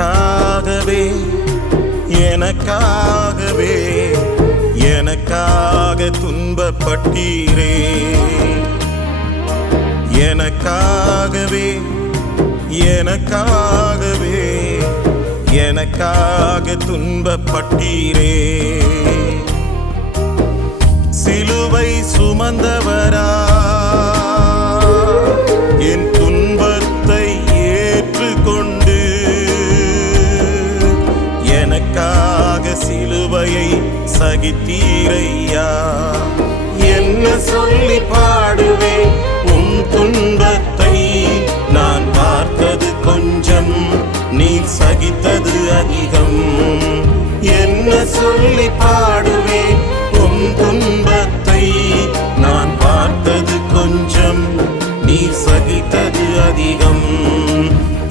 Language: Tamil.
எனக்காகவே எனக்காகவே எனக்காக துன்பப்பட்டீரே எனக்காகவே எனக்காகவே எனக்காக துன்பப்பட்டீரே சிலுவை சுமந்தவரா என் துன்பத்தை ஏற்றுக்கொண்டு எனக்காக சிலுவையை சகித்தீரையா என்ன சொல்லி பாடுவேன் உன் துன்பத்தை நான் பார்த்தது கொஞ்சம் நீ சகித்தது அதிகம் என்ன சொல்லி பாடு